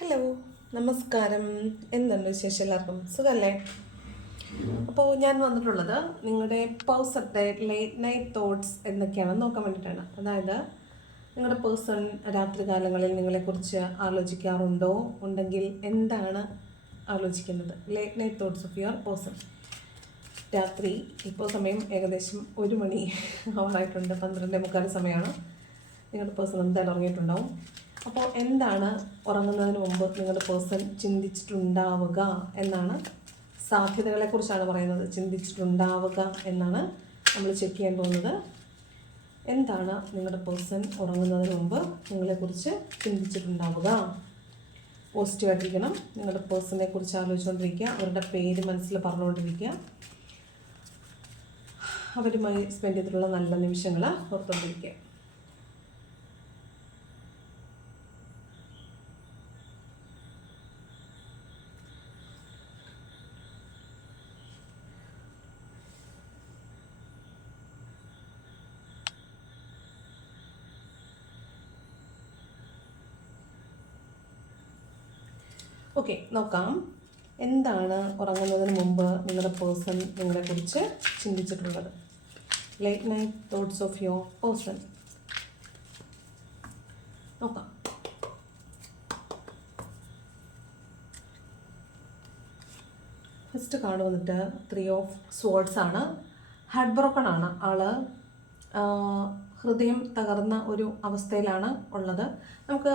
Hello നമസ്കാരം. എന്തുണ്ട് വിശേഷം എല്ലാവർക്കും? സുഖമല്ലേ അപ്പോൾ ഞാൻ വന്നിട്ടുള്ളത് നിങ്ങളുടെ പേഴ്സത്തെ ലേറ്റ് നൈറ്റ് തോട്ട്സ് എന്തൊക്കെയാണെന്ന് നോക്കാൻ വേണ്ടിയിട്ടാണ്. അതായത് നിങ്ങളുടെ പേഴ്സൺ രാത്രി കാലങ്ങളിൽ നിങ്ങളെക്കുറിച്ച് ആലോചിക്കാറുണ്ടോ? ഉണ്ടെങ്കിൽ എന്താണ് ആലോചിക്കുന്നത്? Late night thoughts of your person രാത്രി ഇപ്പോൾ സമയം ഏകദേശം ഒരു മണി ആവാറായിട്ടുണ്ട് പന്ത്രണ്ടേ മുക്കാൽ സമയമാണ് നിങ്ങളുടെ പേഴ്സൺ എന്തായാലും ഉറങ്ങിയിട്ടുണ്ടാവും. അപ്പോൾ എന്താണ് ഉറങ്ങുന്നതിന് മുമ്പ് നിങ്ങളുടെ പേഴ്സൺ ചിന്തിച്ചിട്ടുണ്ടാവുക എന്നാണ്? സാധ്യതകളെക്കുറിച്ചാണ് പറയുന്നത്. ചിന്തിച്ചിട്ടുണ്ടാവുക എന്നാണ് നമ്മൾ ചെക്ക് ചെയ്യാൻ പോകുന്നത്. എന്താണ് നിങ്ങളുടെ പേഴ്സൺ ഉറങ്ങുന്നതിന് മുമ്പ് നിങ്ങളെക്കുറിച്ച് ചിന്തിച്ചിട്ടുണ്ടാവുക? പോസിറ്റീവായിട്ടിരിക്കണം നിങ്ങളുടെ പേഴ്സണെ കുറിച്ച് ആലോചിച്ചുകൊണ്ടിരിക്കുക അവരുടെ പേര് മനസ്സിൽ പറഞ്ഞുകൊണ്ടിരിക്കുക അവരുമായി സ്പെൻഡ് ചെയ്തിട്ടുള്ള നല്ല നിമിഷങ്ങൾ ഓർത്തുകൊണ്ടിരിക്കുക ഓക്കെ നോക്കാം. എന്താണ് ഉറങ്ങുന്നതിന് മുമ്പ് നിങ്ങളുടെ പേഴ്സൺ നിങ്ങളെ കുറിച്ച് ചിന്തിച്ചിട്ടുള്ളത്? Late night thoughts of your person നോക്കാം. ഫസ്റ്റ് കാർഡ് വന്നിട്ട് ത്രീ ഓഫ് സ്വേർഡ്സ് ആണ്. ഹാർട്ട് ബ്രോക്കൺ ആണ് ആൾ. ഹൃദയം തകർന്ന ഒരു അവസ്ഥയിലാണ് ഉള്ളത്. നമുക്ക്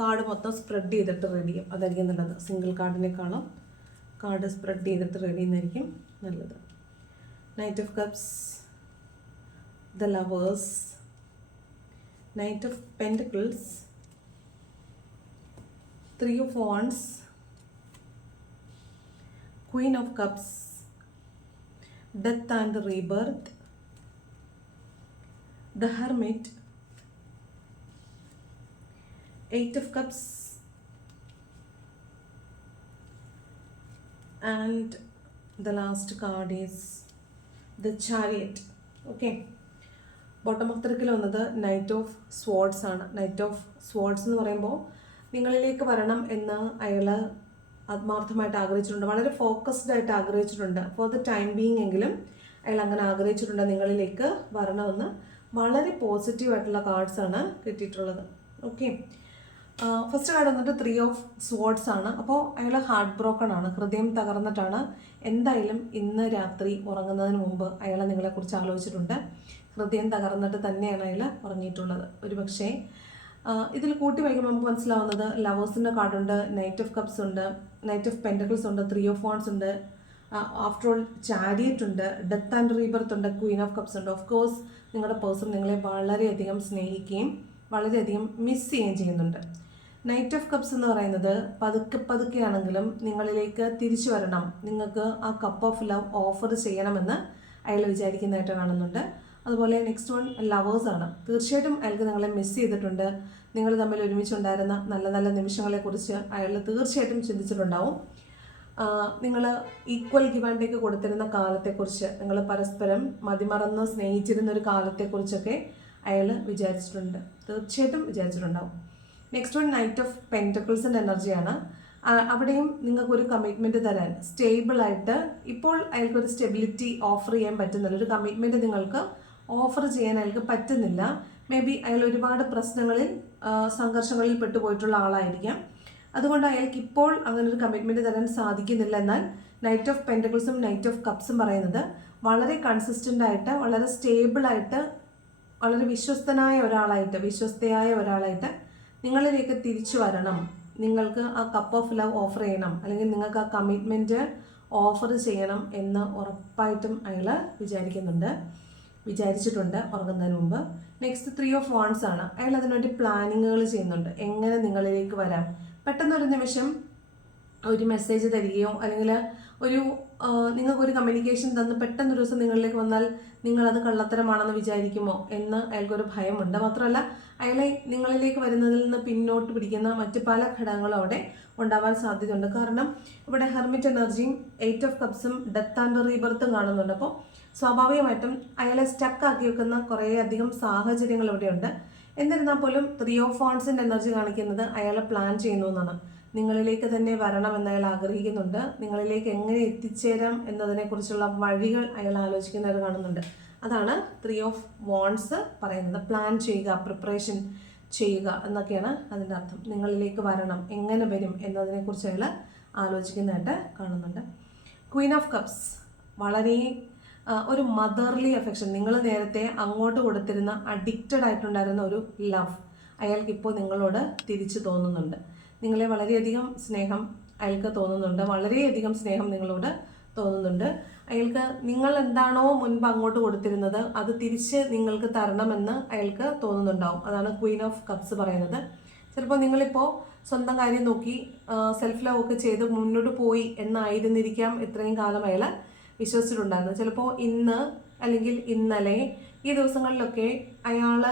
കാർഡ് മൊത്തം സ്പ്രെഡ് ചെയ്തിട്ട് റെഡി ചെയ്യും അതായിരിക്കും നല്ലത്. സിംഗിൾ കാർഡിനേക്കാളും കാർഡ് സ്പ്രെഡ് ചെയ്തിട്ട് റെഡി ചെയ്യുന്നതായിരിക്കും നല്ലത്. Knight of cups the lovers knight of pentacles three of wands queen of cups death and Rebirth, The hermit eight of cups and the last card is the chariot okay bottom of തിരക്കിൽ വന്നത് knight of swords ആണ്. Knight of swords എന്ന് പറയുമ്പോൾ നിങ്ങളിലേക്ക് വരണം എന്ന് അയാൾ ആത്മാർത്ഥമായിട്ട് ആഗ്രഹിച്ചിട്ടുണ്ട്. വളരെ ഫോക്കസ്ഡ് ആയിട്ട് ആഗ്രഹിച്ചിട്ടുണ്ട്. ഫോർ ദ ടൈം ബീങ് എങ്കിലും അയാൾ അങ്ങനെ ആഗ്രഹിച്ചിട്ടുണ്ട് നിങ്ങളിലേക്ക് വരണമെന്ന്. വളരെ പോസിറ്റീവായിട്ടുള്ള ആയിട്ടുള്ള കാർഡ്സ് ആണ് കിട്ടിയിട്ടുള്ളത്. ഓക്കെ ഫസ്റ്റ് കാർഡ് വന്നിട്ട് ത്രീ ഓഫ് സ്വാർഡ്സ് ആണ്. അപ്പോൾ അയാൾ ഹാർട്ട് ബ്രോക്കൺ ആണ്. ഹൃദയം തകർന്നിട്ടാണ് എന്തായാലും ഇന്ന് രാത്രി ഉറങ്ങുന്നതിന് മുമ്പ് അയാൾ നിങ്ങളെക്കുറിച്ച് ആലോചിച്ചിട്ടുണ്ട്. ഹൃദയം തകർന്നിട്ട് തന്നെയാണ് അയാൾ ഉറങ്ങിയിട്ടുള്ളത്. ഒരു പക്ഷേ ഇതിൽ കൂട്ടി വൈകുമ്പോൾ നമുക്ക് മനസ്സിലാവുന്നത് ലവേഴ്സിന്റെ കാർഡുണ്ട് നൈറ്റ് ഓഫ് കപ്സ് ഉണ്ട് നൈറ്റ് ഓഫ് പെന്റക്കിൾസ് ഉണ്ട് ത്രീ ഓഫ് ഫോൺസ് ഉണ്ട് ആഫ്റ്റർ ഓൾ ചാരിയറ്റ് ഉണ്ട് ഡെത്ത് ആൻഡ് റീബർത്ത് ഉണ്ട് ക്വീൻ ഓഫ് കപ്സ് ഉണ്ട്. ഓഫ് കോഴ്സ് നിങ്ങളുടെ പേഴ്സൺ നിങ്ങളെ വളരെയധികം സ്നേഹിക്കുകയും വളരെയധികം മിസ് ചെയ്യുകയും ചെയ്യുന്നുണ്ട്. നൈറ്റ് ഓഫ് കപ്സ് എന്ന് പറയുന്നത് പതുക്കെ പതുക്കെയാണെങ്കിലും നിങ്ങളിലേക്ക് തിരിച്ചു വരണം. നിങ്ങൾക്ക് ആ കപ്പ് ഓഫ് ലവ് ഓഫർ ചെയ്യണമെന്ന് അയാൾ വിചാരിക്കുന്നതായിട്ട് കാണുന്നുണ്ട്. അതുപോലെ നെക്സ്റ്റ് വൺ ലവേഴ്സ് ആണ്. തീർച്ചയായിട്ടും അയാൾക്ക് നിങ്ങളെ മിസ് ചെയ്തിട്ടുണ്ട്. നിങ്ങൾ തമ്മിൽ ഒരുമിച്ചുണ്ടായിരുന്ന നല്ല നല്ല നിമിഷങ്ങളെക്കുറിച്ച് അയാൾ തീർച്ചയായിട്ടും ചിന്തിച്ചിട്ടുണ്ടാവും. നിങ്ങൾ ഈക്വൽ ഗിവ് ആൻഡ് ടേക്ക് കൊടുത്തിരുന്ന കാലത്തെക്കുറിച്ച് നിങ്ങൾ പരസ്പരം മതിമറന്ന് സ്നേഹിച്ചിരുന്ന ഒരു കാലത്തെക്കുറിച്ചൊക്കെ അയാൾ വിചാരിച്ചിട്ടുണ്ട്. തീർച്ചയായിട്ടും വിചാരിച്ചിട്ടുണ്ടാവും. നെക്സ്റ്റ് വൺ നൈറ്റ് ഓഫ് പെന്റക്കിൾസിന്റെ എനർജിയാണ് അവിടെയും നിങ്ങൾക്കൊരു കമ്മിറ്റ്മെന്റ് തരാൻ സ്റ്റേബിളായിട്ട് ഇപ്പോൾ അയാൾക്കൊരു സ്റ്റെബിലിറ്റി ഓഫർ ചെയ്യാൻ പറ്റുന്നില്ല. ഒരു കമ്മിറ്റ്മെന്റ് നിങ്ങൾക്ക് ഓഫർ ചെയ്യാൻ അയാൾക്ക് പറ്റുന്നില്ല. മേ ബി അയാൾ ഒരുപാട് പ്രശ്നങ്ങളിൽ സംഘർഷങ്ങളിൽ പെട്ടുപോയിട്ടുള്ള ആളായിരിക്കാം. അതുകൊണ്ട് അയാൾക്ക് ഇപ്പോൾ അങ്ങനെ ഒരു കമ്മിറ്റ്മെന്റ് തരാൻ സാധിക്കുന്നില്ല എന്നാൽ നൈറ്റ് ഓഫ് പെന്റക്കിൾസും നൈറ്റ് ഓഫ് കപ്സും പറയുന്നത് വളരെ കൺസിസ്റ്റന്റ് ആയിട്ട് വളരെ സ്റ്റേബിൾ ആയിട്ട് വളരെ വിശ്വസ്തനായ ഒരാളായിട്ട് വിശ്വസ്തയായ ഒരാളായിട്ട് നിങ്ങളിലേക്ക് തിരിച്ചു വരണം. നിങ്ങൾക്ക് ആ കപ്പ് ഓഫ് ലവ് ഓഫർ ചെയ്യണം. അല്ലെങ്കിൽ നിങ്ങൾക്ക് ആ കമ്മിറ്റ്മെന്റ് ഓഫർ ചെയ്യണം എന്ന് ഉറപ്പായിട്ടും അയാൾ വിചാരിക്കുന്നുണ്ട്. വിചാരിച്ചിട്ടുണ്ട് ഉറങ്ങുന്നതിന് മുമ്പ്. നെക്സ്റ്റ് ത്രീ ഓഫ് വാൺസ് ആണ്. അയാൾ അതിനുവേണ്ടി പ്ലാനിങ്ങുകൾ ചെയ്യുന്നുണ്ട്. എങ്ങനെ നിങ്ങളിലേക്ക് വരാം? പെട്ടെന്നൊരു നിമിഷം ഒരു മെസ്സേജ് തരികയോ അല്ലെങ്കിൽ ഒരു നിങ്ങൾക്ക് നിങ്ങൾക്കൊരു കമ്മ്യൂണിക്കേഷൻ തന്ന് പെട്ടെന്ന് ഒരു ദിവസം നിങ്ങളിലേക്ക് വന്നാൽ നിങ്ങളത് കള്ളത്തരമാണെന്ന് വിചാരിക്കുമോ എന്ന് അയാൾക്കൊരു ഭയമുണ്ട്. മാത്രമല്ല അയാളെ നിങ്ങളിലേക്ക് വരുന്നതിൽ നിന്ന് പിന്നോട്ട് പിടിക്കുന്ന മറ്റ് പല ഘടകങ്ങളും അവിടെ ഉണ്ടാവാൻ സാധ്യതയുണ്ട്. കാരണം ഇവിടെ ഹെർമിറ്റ് എനർജിയും എയ്റ്റ് ഓഫ് കപ്സും ഡെത്ത് ആൻഡ് റീബർത്തും കാണുന്നുണ്ട്. അപ്പോൾ സ്വാഭാവികമായിട്ടും അയാളെ സ്റ്റക്ക് ആക്കി വെക്കുന്ന കുറേയധികം സാഹചര്യങ്ങൾ ഇവിടെയുണ്ട്. എന്നിരുന്നാൽ പോലും ത്രീ ഓഫ് ഫോൺസിന്റെ എനർജി കാണിക്കുന്നത് അയാളെ പ്ലാൻ ചെയ്യുന്നു എന്നാണ്. നിങ്ങളിലേക്ക് തന്നെ വരണമെന്ന് അയാൾ ആഗ്രഹിക്കുന്നുണ്ട്. നിങ്ങളിലേക്ക് എങ്ങനെ എത്തിച്ചേരാം എന്നതിനെക്കുറിച്ചുള്ള വഴികൾ അയാൾ ആലോചിക്കുന്നവർ കാണുന്നുണ്ട്. അതാണ് ത്രീ ഓഫ് വോൺസ് പറയുന്നത്. പ്ലാൻ ചെയ്യുക പ്രിപ്പറേഷൻ ചെയ്യുക എന്നൊക്കെയാണ് അതിന്റെ അർത്ഥം. നിങ്ങളിലേക്ക് വരണം എങ്ങനെ വരും എന്നതിനെക്കുറിച്ച് അയാൾ ആലോചിക്കുന്നതായിട്ട് കാണുന്നുണ്ട്. ക്വീൻ ഓഫ് കപ്സ് വളരെ ഒരു മദർലി അഫെക്ഷൻ നിങ്ങൾ നേരത്തെ അങ്ങോട്ട് കൊടുത്തിരുന്ന അഡിക്റ്റഡ് ആയിട്ടുണ്ടായിരുന്ന ഒരു ലവ് അയാൾക്ക് ഇപ്പോൾ നിങ്ങളോട് തിരിച്ചു തോന്നുന്നുണ്ട്. നിങ്ങളെ വളരെയധികം സ്നേഹം അയാൾക്ക് തോന്നുന്നുണ്ട്. വളരെയധികം സ്നേഹം നിങ്ങളോട് തോന്നുന്നുണ്ട്. അയാൾക്ക് നിങ്ങൾ എന്താണോ മുൻപ് അങ്ങോട്ട് കൊടുത്തിരുന്നത് അത് തിരിച്ച് നിങ്ങൾക്ക് തരണമെന്ന് അയാൾക്ക് തോന്നുന്നുണ്ടാവും. അതാണ് ക്വീൻ ഓഫ് കപ്സ് പറയുന്നത്. ചിലപ്പോൾ നിങ്ങളിപ്പോൾ സ്വന്തം കാര്യം നോക്കി സെൽഫ് ലവ് ഒക്കെ ചെയ്ത് മുന്നോട്ട് പോയി എന്നായിരുന്നിരിക്കാം ഇത്രയും കാലം അയാൾ വിശ്വസിച്ചിട്ടുണ്ടായിരുന്നത് ചിലപ്പോൾ ഇന്ന് അല്ലെങ്കിൽ ഇന്നലെ ഈ ദിവസങ്ങളിലൊക്കെ അയാൾ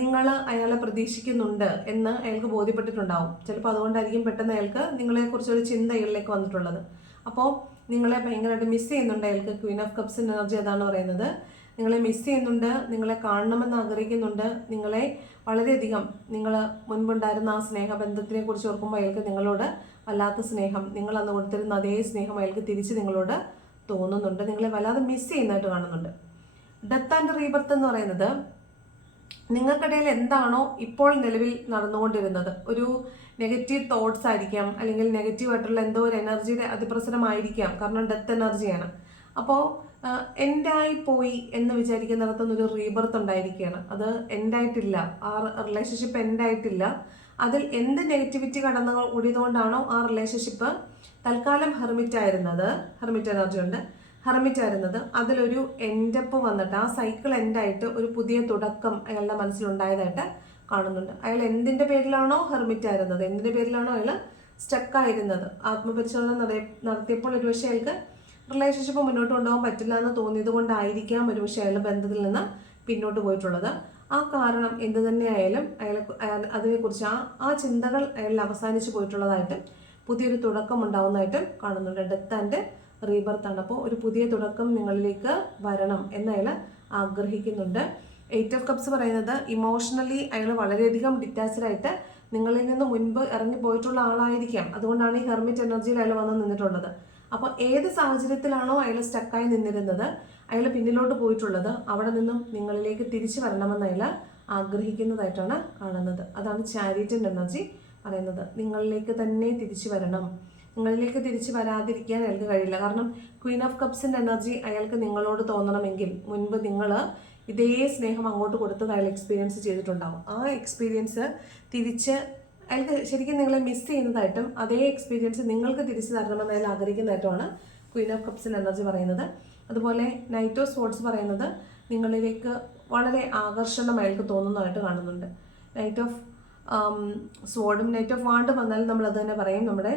നിങ്ങൾ അയാളെ പ്രതീക്ഷിക്കുന്നുണ്ട് എന്ന് അയാൾക്ക് ബോധ്യപ്പെട്ടിട്ടുണ്ടാവും. ചിലപ്പോൾ അതുകൊണ്ടായിരിക്കും പെട്ടെന്ന് അയാൾക്ക് നിങ്ങളെക്കുറിച്ചൊരു ചിന്ത അയാളിലേക്ക് വന്നിട്ടുള്ളത്. അപ്പോൾ നിങ്ങളെ ഭയങ്കരമായിട്ട് മിസ് ചെയ്യുന്നുണ്ട് അയാൾക്ക് ക്വീൻ ഓഫ് കപ്സ് എനർജി അതാണ് പറയുന്നത്. നിങ്ങളെ മിസ് ചെയ്യുന്നുണ്ട് നിങ്ങളെ കാണണമെന്ന് ആഗ്രഹിക്കുന്നുണ്ട് നിങ്ങളെ വളരെയധികം നിങ്ങൾ മുൻപുണ്ടായിരുന്ന ആ സ്നേഹബന്ധത്തിനെ കുറിച്ച് ഓർക്കുമ്പോൾ അയാൾക്ക് നിങ്ങളോട് വല്ലാത്ത സ്നേഹം നിങ്ങൾ അന്ന് കൊടുത്തിരുന്ന അതേ സ്നേഹം അയാൾക്ക് തിരിച്ച് നിങ്ങളോട് തോന്നുന്നുണ്ട്. നിങ്ങളെ വല്ലാതെ മിസ് ചെയ്യുന്നതായിട്ട് കാണുന്നുണ്ട്. ഡെത്ത് ആൻഡ് റീബർത്ത് എന്ന് പറയുന്നത് നിങ്ങൾക്കിടയിൽ എന്താണോ ഇപ്പോൾ നിലവിൽ നടന്നുകൊണ്ടിരുന്നത്. ഒരു നെഗറ്റീവ് തോട്ട്സ് ആയിരിക്കാം അല്ലെങ്കിൽ നെഗറ്റീവ് ആയിട്ടുള്ള എന്തോ ഒരു എനർജിയുടെ അതിപ്രസരമായിരിക്കാം. കാരണം ഡെത്ത് എനർജിയാണ് അപ്പോൾ എൻഡായി പോയി എന്ന് വിചാരിക്കുന്നിടത്തുനിന്ന് ഒരു റീബർത്ത് ഉണ്ടായിരിക്കുകയാണ്. അത് എൻഡായിട്ടില്ല ആ റിലേഷൻഷിപ്പ് എൻഡായിട്ടില്ല അതിൽ എന്ത് നെഗറ്റിവിറ്റി കടന്നു കൂടിയതുകൊണ്ടാണോ ആ റിലേഷൻഷിപ്പ് തൽക്കാലം ഹെർമിറ്റ് ആയിരുന്നത്? ഹെർമിറ്റ് എനർജി ഉണ്ട്. ഹെർമിറ്റ് ആയിരുന്നത്. അതിലൊരു എൻഡപ്പ് വന്നിട്ട് ആ സൈക്കിൾ എൻഡായിട്ട് ഒരു പുതിയ തുടക്കം അയാളുടെ മനസ്സിലുണ്ടായതായിട്ട് കാണുന്നുണ്ട്. അയാൾ എന്തിന്റെ പേരിലാണോ ഹെർമിറ്റ് ആയിരുന്നത്? എന്തിന്റെ പേരിലാണോ അയാൾ സ്റ്റക്ക് ആയിരുന്നത്? ആത്മപരിശോധന നട- നടത്തിയപ്പോൾ ഒരുപക്ഷെ അയാൾക്ക് റിലേഷൻഷിപ്പ് മുന്നോട്ട് കൊണ്ടുപോകാൻ പറ്റില്ല എന്ന് തോന്നിയത് കൊണ്ടായിരിക്കാം ഒരുപക്ഷെ അയാൾ ബന്ധത്തിൽ നിന്ന് പിന്നോട്ട് പോയിട്ടുള്ളത്. ആ കാരണം എന്ത് തന്നെയായാലും അയാളെ അതിനെക്കുറിച്ച് ആ ആ ചിന്തകൾ അയാളിൽ അവസാനിച്ചു പോയിട്ടുള്ളതായിട്ട് പുതിയൊരു തുടക്കം ഉണ്ടാവുന്നതായിട്ട് കാണുന്നുണ്ട്. ഡെത്ത് ആൻഡ് റീബർത്ത് ആണ്. അപ്പോൾ ഒരു പുതിയ തുടക്കം നിങ്ങളിലേക്ക് വരണം എന്ന് അയാൾ ആഗ്രഹിക്കുന്നുണ്ട്. എയ്റ്റ് ഓഫ് കപ്സ് പറയുന്നത് ഇമോഷണലി അയാൾ വളരെയധികം ഡിറ്റാച്ച്ഡ് ആയിട്ട് നിങ്ങളിൽ നിന്ന് മുൻപ് ഇറങ്ങി പോയിട്ടുള്ള ആളായിരിക്കാം. അതുകൊണ്ടാണ് ഈ ഹെർമിറ്റ് എനർജിയിൽ അയാൾ വന്ന് നിന്നിട്ടുള്ളത്. അപ്പോൾ ഏത് സാഹചര്യത്തിലാണോ അയാൾ സ്റ്റക്കായി നിന്നിരുന്നത് അയാൾ പിന്നിലോട്ട് പോയിട്ടുള്ളത് അവിടെ നിന്നും നിങ്ങളിലേക്ക് തിരിച്ചു വരണമെന്ന് അയാൾ ആഗ്രഹിക്കുന്നതായിട്ടാണ് കാണുന്നത്. അതാണ് ചാരിറ്റിന്റെ എനർജി പറയുന്നത്. നിങ്ങളിലേക്ക് തന്നെ തിരിച്ചു വരണം. നിങ്ങളിലേക്ക് തിരിച്ചു വരാതിരിക്കാൻ അയാൾക്ക് കഴിയില്ല. കാരണം ക്വീൻ ഓഫ് കപ്സിന്റെ എനർജി അയാൾക്ക് നിങ്ങളോട് തോന്നണമെങ്കിൽ മുൻപ് നിങ്ങൾ ഇതേ സ്നേഹം അങ്ങോട്ട് കൊടുത്തത് അയാൾ എക്സ്പീരിയൻസ് ചെയ്തിട്ടുണ്ടാവും. ആ എക്സ്പീരിയൻസ് തിരിച്ച് അയാൾക്ക് ശരിക്കും നിങ്ങളെ മിസ് ചെയ്യുന്നതായിട്ടും അതേ എക്സ്പീരിയൻസ് നിങ്ങൾക്ക് തിരിച്ചു തരണമെന്ന് അതിൽ ആഗ്രഹിക്കുന്നതായിട്ടുമാണ് ക്വീൻ ഓഫ് കപ്സിൽ എനർജി പറയുന്നത്. അതുപോലെ നൈറ്റ് ഓഫ് സ്പോർട്സ് പറയുന്നത് നിങ്ങളിലേക്ക് വളരെ ആകർഷണമായിട്ട് തോന്നുന്നതായിട്ട് കാണുന്നുണ്ട്. നൈറ്റ് ഓഫ് സ്വാഡും നൈറ്റ് ഓഫ് വാണ്ടും വന്നാലും നമ്മൾ അത് തന്നെ പറയും. നമ്മുടെ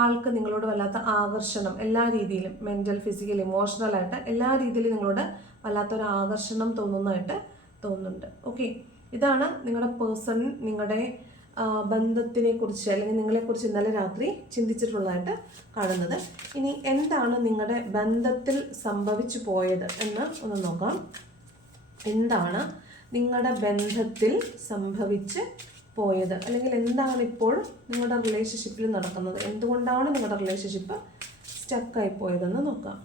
ആൾക്ക് നിങ്ങളോട് വല്ലാത്ത ആകർഷണം എല്ലാ രീതിയിലും മെന്റൽ ഫിസിക്കൽ ഇമോഷണൽ ആയിട്ട് എല്ലാ രീതിയിലും നിങ്ങളോട് വല്ലാത്തൊരു ആകർഷണം തോന്നുന്നതായിട്ട് തോന്നുന്നുണ്ട്. ഓക്കെ ഇതാണ് നിങ്ങളുടെ പേഴ്സൺ നിങ്ങളുടെ ബന്ധത്തിനെ കുറിച്ച് അല്ലെങ്കിൽ നിങ്ങളെക്കുറിച്ച് ഇന്നലെ രാത്രി ചിന്തിച്ചിട്ടുള്ളതായിട്ട് കാണുന്നത്. ഇനി എന്താണ് നിങ്ങളുടെ ബന്ധത്തിൽ സംഭവിച്ചു പോയത് എന്ന് ഒന്ന് നോക്കാം. എന്താണ് നിങ്ങളുടെ ബന്ധത്തിൽ സംഭവിച്ച് പോയത്? അല്ലെങ്കിൽ എന്താണ് ഇപ്പോൾ നിങ്ങളുടെ റിലേഷൻഷിപ്പിൽ നടക്കുന്നത്? എന്തുകൊണ്ടാണ് നിങ്ങളുടെ റിലേഷൻഷിപ്പ് സ്റ്റക്കായി പോയതെന്ന് നോക്കാം.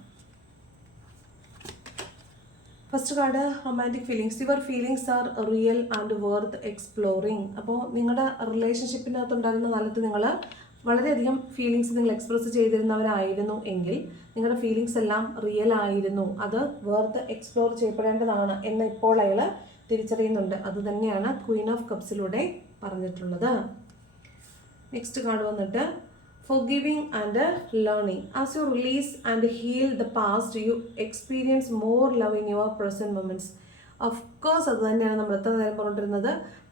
First card romantic feelings your feelings are real and worth exploring അപ്പോൾ നിങ്ങളുടെ റിലേഷൻഷിപ്പിനകത്തുണ്ടായിരുന്ന കാലത്ത് നിങ്ങൾ വളരെയധികം ഫീലിങ്സ് നിങ്ങൾ എക്സ്പ്രസ് ചെയ്തിരുന്നവരായിരുന്നു എങ്കിൽ നിങ്ങളുടെ ഫീലിങ്സ് എല്ലാം റിയൽ ആയിരുന്നു. അത് വേർത്ത് എക്സ്പ്ലോർ ചെയ്യപ്പെടേണ്ടതാണ് എന്ന് ഇപ്പോൾ അയാൾ തിരിച്ചറിയുന്നുണ്ട്. അത് തന്നെയാണ് ക്വീൻ ഓഫ് കപ്സിലൂടെ പറഞ്ഞിട്ടുള്ളത്. നെക്സ്റ്റ് കാർഡ് വന്നിട്ട് forgiving and learning as you release and heal the past you experience more love in your present moments of course അത് തന്നെയാണ് നമ്മൾ എത്ര നേരം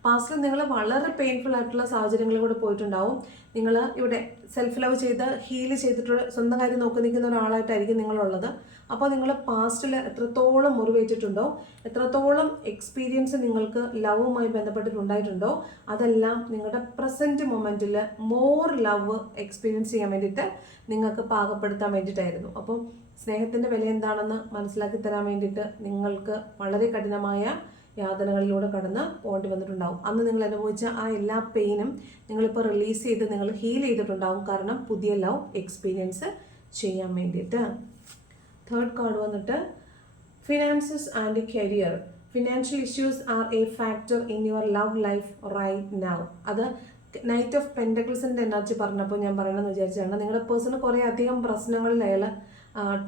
പാസ്റ്റിൽ നിങ്ങൾ വളരെ പെയിൻഫുൾ ആയിട്ടുള്ള സാഹചര്യങ്ങളിൽ കൂടെ പോയിട്ടുണ്ടാവും. നിങ്ങൾ ഇവിടെ സെൽഫ് ലവ് ചെയ്ത് ഹീൽ ചെയ്തിട്ടുള്ള സ്വന്തം കാര്യം നോക്കി നിൽക്കുന്ന ഒരാളായിട്ടായിരിക്കും നിങ്ങളുള്ളത്. അപ്പോൾ നിങ്ങൾ പാസ്റ്റിൽ എത്രത്തോളം മുറിവേറ്റിട്ടുണ്ടോ എത്രത്തോളം എക്സ്പീരിയൻസ് നിങ്ങൾക്ക് ലവുമായി ബന്ധപ്പെട്ടിട്ടുണ്ടായിട്ടുണ്ടോ അതെല്ലാം നിങ്ങളുടെ പ്രസന്റ് മൊമെന്റിൽ മോർ ലവ് എക്സ്പീരിയൻസ് ചെയ്യാൻ വേണ്ടിയിട്ട് നിങ്ങൾക്ക് പാകപ്പെടുത്താൻ വേണ്ടിയിട്ടായിരുന്നു. അപ്പം സ്നേഹത്തിന്റെ വില എന്താണെന്ന് മനസ്സിലാക്കി തരാൻ വേണ്ടിയിട്ട് നിങ്ങൾക്ക് വളരെ കഠിനമായ യാതനകളിലൂടെ കടന്ന് പോകേണ്ടി വന്നിട്ടുണ്ടാവും. അന്ന് നിങ്ങൾ അനുഭവിച്ച ആ എല്ലാ പെയിനും നിങ്ങളിപ്പോൾ റിലീസ് ചെയ്ത് നിങ്ങൾ ഹീൽ ചെയ്തിട്ടുണ്ടാവും. കാരണം പുതിയ ലവ് എക്സ്പീരിയൻസ് ചെയ്യാൻ വേണ്ടിയിട്ട്. തേർഡ് കാർഡ് വന്നിട്ട് finances and career financial issues are a factor in your love life right now അത് നൈറ്റ് ഓഫ് പെൻഡക്കിൾസിന്റെ എനർജി പറഞ്ഞപ്പോൾ ഞാൻ പറയണമെന്ന് വിചാരിച്ചാണ്. നിങ്ങളുടെ പേഴ്സണൽ കുറേ അധികം പ്രശ്നങ്ങളിൽ അയാൾ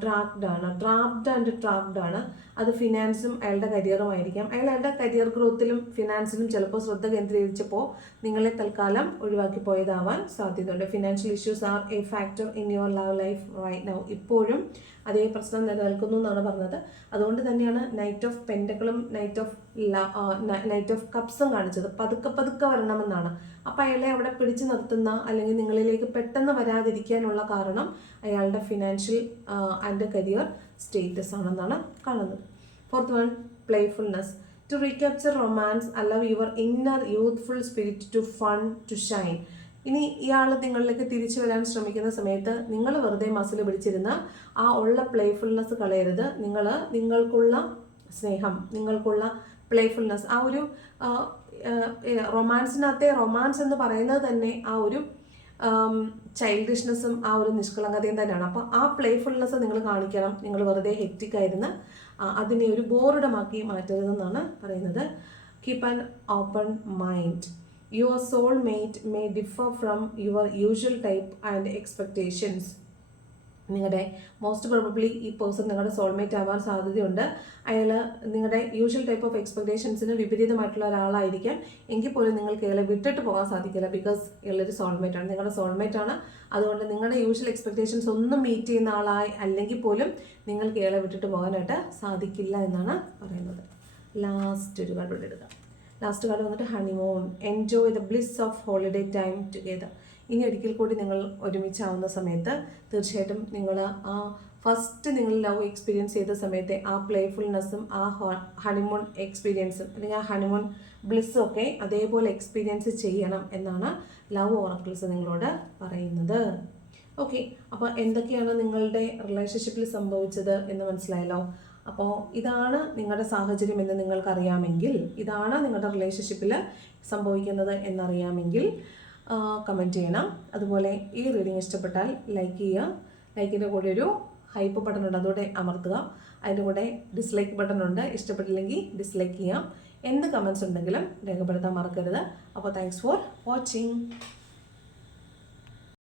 ട്രാപ്ഡ് ആണ്. ട്രാപ്ഡ് ആൻഡ് ട്രാപ്ഡ് ആണ്. അത് ഫിനാൻസും അയാളുടെ കരിയറുമായിരിക്കാം അയാൾ അയാളുടെ കരിയർ ഗ്രോത്തിലും ഫിനാൻസിലും ചിലപ്പോൾ ശ്രദ്ധ കേന്ദ്രീകരിച്ചപ്പോൾ നിങ്ങളെ തൽക്കാലം ഒഴിവാക്കി പോയതാവാൻ സാധ്യതയുണ്ട്. Financial issues are a factor in your love life right now ഇപ്പോഴും അതേ പ്രശ്നം നിലനിൽക്കുന്നു എന്നാണ് പറഞ്ഞത്. അതുകൊണ്ട് തന്നെയാണ് നൈറ്റ് ഓഫ് പെൻഡക്കളും നൈറ്റ് ഓഫ് നൈറ്റ് ഓഫ് കപ്സും കാണിച്ചത്. പതുക്കെ പതുക്കെ വരണമെന്നാണ്. അപ്പോൾ അയാളെ അവിടെ പിടിച്ചു നിർത്തുന്ന അല്ലെങ്കിൽ നിങ്ങളിലേക്ക് പെട്ടെന്ന് വരാതിരിക്കാനുള്ള കാരണം അയാളുടെ ഫിനാൻഷ്യൽ ആൻഡ് കരിയർ സ്റ്റേറ്റസ് ആണെന്നാണ് കാണുന്നത്. Fourth one playfulness to recapture romance allow your inner youthful spirit to fun to shine ഇനി ഇയാൾ നിങ്ങളിലേക്ക് തിരിച്ചു വരാൻ ശ്രമിക്കുന്ന സമയത്ത് നിങ്ങൾ വെറുതെ മസിൽ പിടിച്ചിരുന്ന ആ ഉള്ള പ്ലേഫുൾനെസ് കളയരുത്. നിങ്ങൾ നിങ്ങൾക്കുള്ള സ്നേഹം നിങ്ങൾക്കുള്ള പ്ലേഫുൾനെസ് ആ ഒരു റൊമാൻസിനകത്തെ റൊമാൻസ് എന്ന് പറയുന്നത് തന്നെ ആ ഒരു ചൈൽഡിഷ്നെസ്സും ആ ഒരു നിഷ്കളങ്കതയും തന്നെയാണ്. അപ്പോൾ ആ പ്ലേഫുൾനെസ് നിങ്ങൾ കാണിക്കണം. നിങ്ങൾ വെറുതെ ഹെക്റ്റിക് ആയിരുന്ന് ആ, അതിനെ ഒരു ബോറിടമാക്കി മാറ്റരുതെന്നാണ് പറയുന്നത്. Keep an open mind your soul mate may differ from your usual type and expectations നിങ്ങളുടെ മോസ്റ്റ് പ്രോബബ്ലി ഈ പേഴ്സൺ നിങ്ങളുടെ സോൾമേറ്റ് ആവാൻ സാധ്യതയുണ്ട്. അയാൾ നിങ്ങളുടെ യൂഷ്വൽ ടൈപ്പ് ഓഫ് എക്സ്പെക്ടേഷൻസിന് വിപരീതമായിട്ടുള്ള ഒരാളായിരിക്കാം. എങ്കിൽ പോലും നിങ്ങൾക്ക് ഇയാളെ വിട്ടിട്ട് പോകാൻ സാധിക്കില്ല ബിക്കോസ് ഇയാളൊരു സോൾമേറ്റ് ആണ്. നിങ്ങളുടെ സോൾമേറ്റ് ആണ്. അതുകൊണ്ട് നിങ്ങളുടെ യൂഷ്വൽ എക്സ്പെക്ടേഷൻസ് ഒന്നും മീറ്റ് ചെയ്യുന്ന ആളായി അല്ലെങ്കിൽ പോലും നിങ്ങൾക്ക് ഇയാളെ വിട്ടിട്ട് പോകാനായിട്ട് സാധിക്കില്ല എന്നാണ് പറയുന്നത്. ലാസ്റ്റ് ഒരു കാർഡ് എടുക്കാം. ലാസ്റ്റ് കാർഡ് വന്നിട്ട് honeymoon enjoy the bliss of holiday time together ഇനി ഒരിക്കൽ കൂടി നിങ്ങൾ ഒരുമിച്ചാവുന്ന സമയത്ത് തീർച്ചയായിട്ടും നിങ്ങൾ ആ ഫസ്റ്റ് നിങ്ങൾ ലവ് എക്സ്പീരിയൻസ് ചെയ്ത സമയത്തെ ആ പ്ലേഫുൾനെസ്സും ആ ഹണിമൂൺ എക്സ്പീരിയൻസും അല്ലെങ്കിൽ ആ ഹണിമൂൺ ബ്ലിസ്സും ഒക്കെ അതേപോലെ എക്സ്പീരിയൻസ് ചെയ്യണം എന്നാണ് ലവ് ഓറക്കിൾസ് നിങ്ങളോട് പറയുന്നത്. ഓക്കെ അപ്പോൾ എന്തൊക്കെയാണ് നിങ്ങളുടെ റിലേഷൻഷിപ്പിൽ സംഭവിച്ചത് എന്ന് മനസ്സിലായല്ലോ? അപ്പോൾ ഇതാണ് നിങ്ങളുടെ സാഹചര്യം എന്ന് നിങ്ങൾക്കറിയാമെങ്കിൽ ഇതാണ് നിങ്ങളുടെ റിലേഷൻഷിപ്പിൽ സംഭവിക്കുന്നത് എന്നറിയാമെങ്കിൽ കമന്റ് ചെയ്യണം. അതുപോലെ ഈ റീഡിംഗ് ഇഷ്ടപ്പെട്ടാൽ ലൈക്ക് ചെയ്യുക. ലൈക്കിന്റെ കൂടെ ഒരു ഹൈപ്പ് ബട്ടൺ ഉണ്ട് അതോടെ അമർത്തുക. അതിന്റെ കൂടെ ഡിസ്ലൈക്ക് ബട്ടൺ ഉണ്ട് ഇഷ്ടപ്പെട്ടില്ലെങ്കിൽ ഡിസ്ലൈക്ക് ചെയ്യാം. എന്ത് കമൻസ് ഉണ്ടെങ്കിലും രേഖപ്പെടുത്താൻ മറക്കരുത്. അപ്പോൾ താങ്ക്സ് ഫോർ വാച്ചിങ്